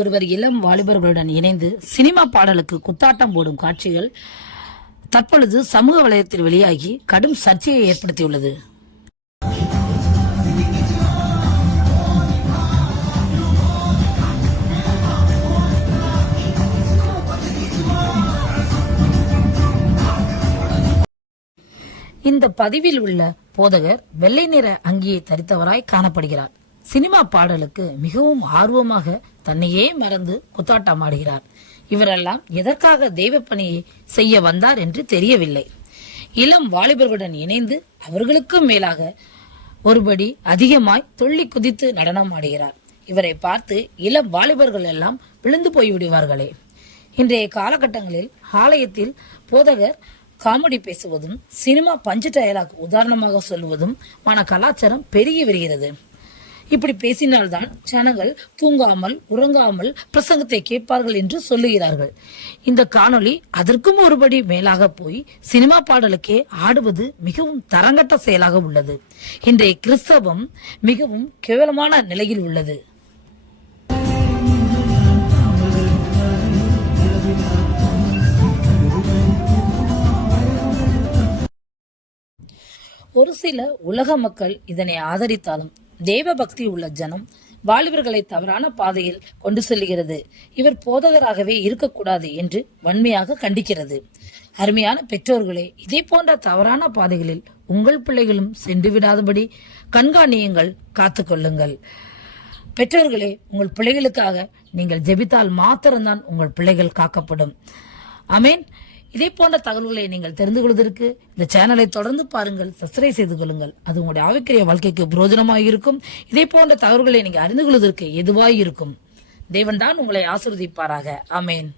ஒருவர் இளம் வாலிபர்களுடன் இணைந்து சினிமா பாடலுக்கு குத்தாட்டம் போடும் காட்சிகள் தற்பொழுது சமூக வலையத்தில் வெளியாகி கடும் சர்ச்சையை ஏற்படுத்தியுள்ளது. இந்த பதிவில் உள்ள போதகர் வெள்ளை நிற அங்கியை தரித்தவராய் காணப்படுகிறார். சினிமா பாடலுக்கு மிகவும் ஆர்வமாக தன்னையே மறந்து குத்தாட்டம் ஆடுகிறார். இவரெல்லாம் எதற்காக தெய்வ பணியை செய்ய வந்தார் என்று தெரியவில்லை. இளம் வாலிபர்களுடன் இணைந்து அவர்களுக்கும் மேலாக ஒருபடி அதிகமாய் துள்ளி குதித்து நடனம் ஆடுகிறார். இவரை பார்த்து இளம் வாலிபர்கள் எல்லாம் விழுந்து போய்விடுவார்களே. இன்றைய காலகட்டங்களில் ஆலயத்தில் போதகர் காமெடி பேசுவதும் சினிமா பஞ்சு டயலாக் உதாரணமாக சொல்லுவதும் மன கலாச்சாரம் பெருகி வருகிறது. இப்படி பேசினால்தான் ஜனங்கள் தூங்காமல் உறங்காமல் பிரசங்கத்தை கேட்பார்கள் என்று சொல்லுகிறார்கள். இந்த காணொளி அதற்கும் ஒருபடி மேலாக போய் சினிமா பாடலுக்கே ஆடுவது மிகவும் தரங்கட்ட செயலாக உள்ளது. இன்றைய கிறிஸ்தவம் மிகவும் கேவலமான நிலையில் உள்ளது. ஒரு சில உலக மக்கள் இதனை ஆதரித்தாலும் தேவ பக்தி உள்ள ஜனம் வாலிபர்களை தவறான பாதையில் கொண்டு செல்கிறது. இவர் போதகராகவே இருக்கக்கூடாது என்று வன்மையாக கண்டிக்கிறது. அருமையான பெற்றோர்களே, இதே போன்ற தவறான பாதைகளில் உங்கள் பிள்ளைகளும் சென்று விடாதபடி கண்காணியுங்கள், காத்துக்கொள்ளுங்கள். பெற்றோர்களே, உங்கள் பிள்ளைகளுக்காக நீங்கள் ஜெபித்தால் மாத்திரம்தான் உங்கள் பிள்ளைகள் காக்கப்படும். ஆமேன். இதே போன்ற தகவல்களை நீங்கள் தெரிந்து கொள்வதற்கு இந்த சேனலை தொடர்ந்து பாருங்கள், சப்ஸ்கிரைப் செய்து கொள்ளுங்கள். அது உங்களுடைய ஆவிக்குரிய வாழ்க்கைக்கு பிரயோஜனமாக இருக்கும். இதே போன்ற தகவல்களை நீங்கள் அறிந்து கொள்வதற்கு எதுவாய் இருக்கும். தேவன் தான் உங்களை ஆசீர்வதிப்பாராக. ஆமேன்.